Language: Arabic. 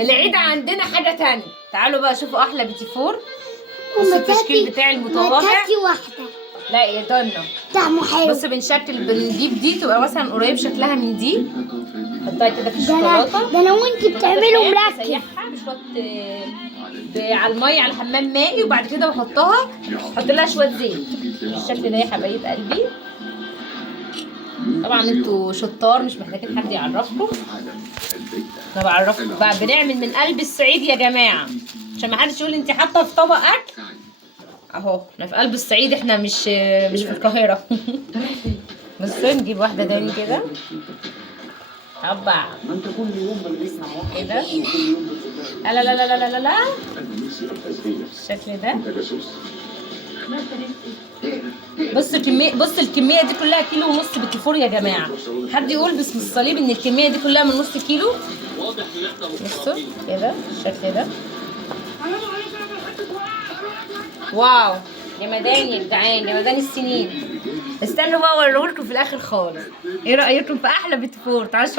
العيد عندنا حاجه تانية. تعالوا بقى شوفوا احلى بيتي فور. بصوا التشكيل بتاعي المتواضع. واحده. لا يا ضنا، طعمه حلو. بص بنجيب دي تبقى مثلا قريب شكلها من دي، حطها كده في الشوكولاته. ده انا وانت بتعملوا مركب. بسيحها بشويه على الميه على حمام مائي، وبعد كده بحطها، احط لها شويه زيت بالشكل ده يا حبايب قلبي. طبعا انتوا شطار مش محتاجين حد يعرفكم، انا بعرفكم بقى. بنعمل من قلب الصعيد يا جماعه، عشان ما حدش يقول انت حاطه في طبق اكل. اهو احنا في قلب الصعيد، احنا مش في القاهره. بصوا نجيب واحده تاني كده. هبع كده. لا لا لا لا لا لا لا، الشكل ده. بص الكميه دي كلها كيلو ونص بيتي فور يا جماعه. حد يقول باسم الصليب ان الكميه دي كلها من نص كيلو. بصوا كده الشكل ده. واو جمدان يا جدعان، جمدان السنين. استنوا بقى اوريهولكم في الاخر خالص. ايه رايكم في احلى بيتي فور؟ تعالوا